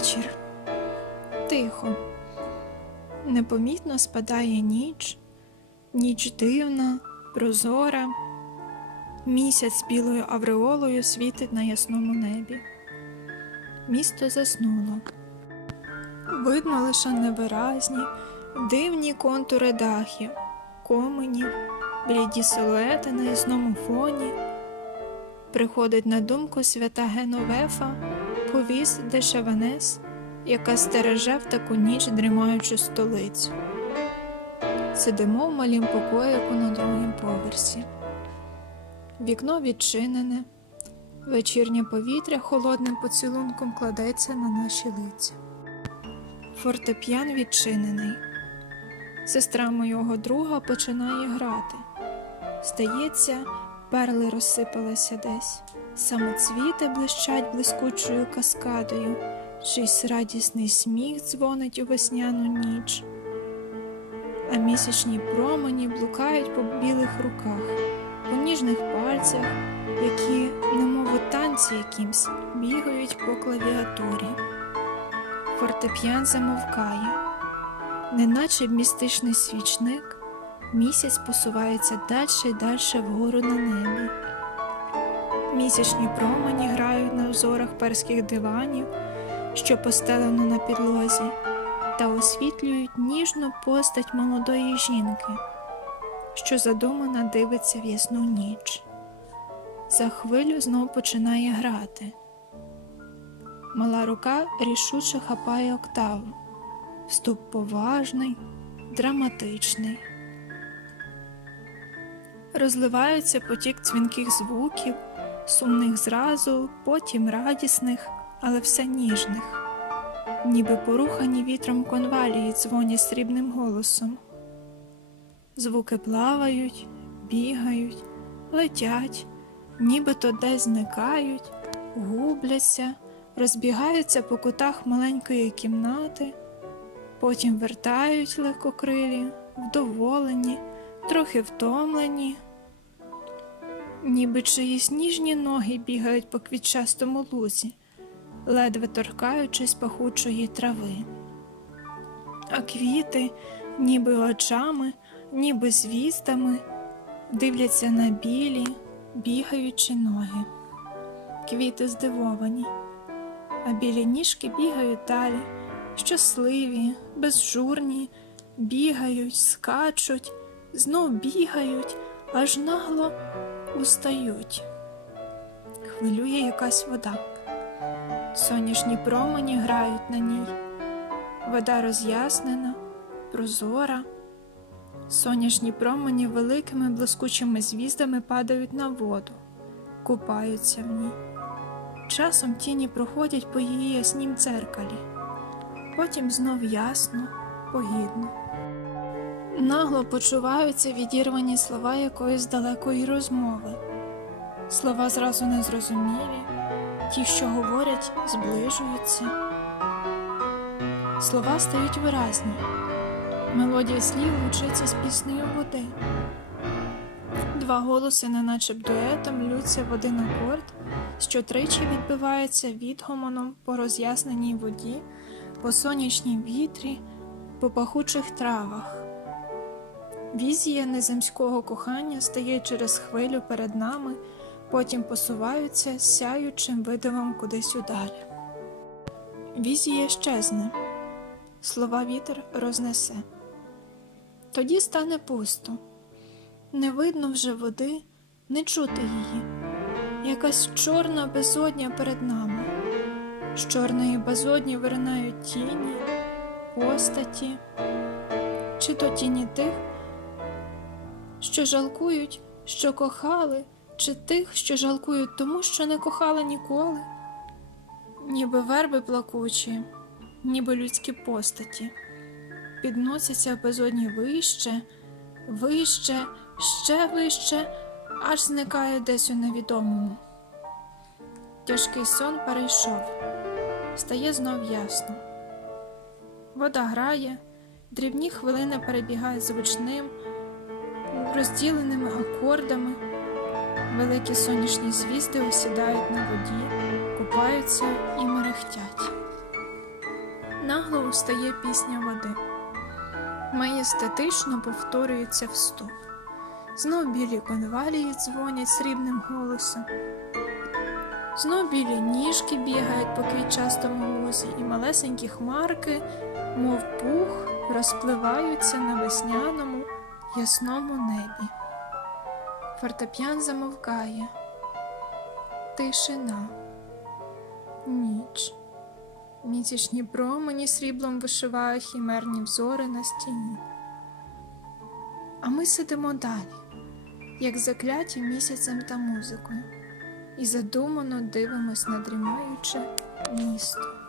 вечір. Тихо. Непомітно спадає ніч, ніч дивна, прозора. Місяць білою авреолою світить на ясному небі. Місто заснуло. Видно лише невиразні, дивні контури дахів, коменів, бліді силуети на ясному фоні. Приходить на думку свята Геновефа, повіс де яка стереже в таку ніч дрімаючу столицю. Сидимо в малім покоїку на другому поверсі. Вікно відчинене, вечірнє повітря холодним поцілунком кладеться на наші лиця. Фортепіан відчинений. Сестра мого друга починає грати. Здається, перли розсипалися десь, самоцвіти блищать блискучою каскадою, чийсь радісний сміх дзвонить у весняну ніч, а місячні промені блукають по білих руках, по ніжних пальцях, які, немов у танці якимсь, бігають по клавіатурі. Фортепіан замовкає, неначе містичний свічник. Місяць посувається дальше й дальше вгору на небі. Місячні промені грають на узорах перських диванів, що постелено на підлозі, та освітлюють ніжну постать молодої жінки, що задумана дивиться в ясну ніч. За хвилю знов починає грати. Мала рука рішуче хапає октаву. Вступ поважний, драматичний. Розливається потік дзвінких звуків, сумних зразу, потім радісних, але все ніжних, ніби порухані вітром конвалії дзвонять срібним голосом. Звуки плавають, бігають, летять, нібито десь зникають, губляться, розбігаються по кутах маленької кімнати, потім вертають легкокрилі, вдоволені трохи втомлені, ніби чиїсь ніжні ноги бігають по квітчастому лузі, ледве торкаючись пахучої трави. А квіти, ніби очами, ніби звістами, дивляться на білі, бігаючі ноги. Квіти здивовані, а білі ніжки бігають далі, щасливі, безжурні, бігають, скачуть знов бігають, аж нагло устають. Хвилює якась вода. Сонячні промені грають на ній. Вода роз'яснена, прозора. Сонячні промені великими блискучими звіздами падають на воду, купаються в ній. Часом тіні проходять по її яснім дзеркалі, потім знов ясно, погідно. Нагло почуваються відірвані слова якоїсь далекої розмови. Слова зразу незрозумілі, ті, що говорять, зближуються. Слова стають виразні. Мелодія слів лучиться з піснею води. Два голоси, неначе б дуетом, лються в один акорд, що тричі відбивається відгомоном по роз'ясненій воді, по сонячній вітрі, по пахучих травах. Візія неземського кохання стає через хвилю перед нами, потім посуваються сяючим видивом кудись удалі. Візія щезне, слова вітер рознесе. Тоді стане пусто, не видно вже води, не чути її. Якась чорна безодня перед нами. З чорної безодні виринають тіні, постаті, чи то тіні тих, що жалкують, що кохали, чи тих, що жалкують тому, що не кохали ніколи, ніби верби плакучі, ніби людські постаті, підносяться в безодні вище, вище, ще вище, аж зникає десь у невідомому. Тяжкий сон перейшов, стає знов ясно. Вода грає, дрібні хвилини перебігають звучним розділеними акордами. Великі сонячні звізди осідають на воді, купаються і мерехтять. нагло устає пісня води. Маєстетично повторюється вступ. Знов білі конвалії дзвонять срібним голосом. Знов білі ніжки бігають по квітчастому лузі, і малесенькі хмарки, мов пух, розпливаються на весняному ясному небі. Фортеп'ян замовкає. Тишина. Ніч. Місячні промені сріблом вишивають хімерні взори на стіні. А ми сидимо далі, як закляті місяцем та музикою, і задумано дивимось на дрімаюче місто.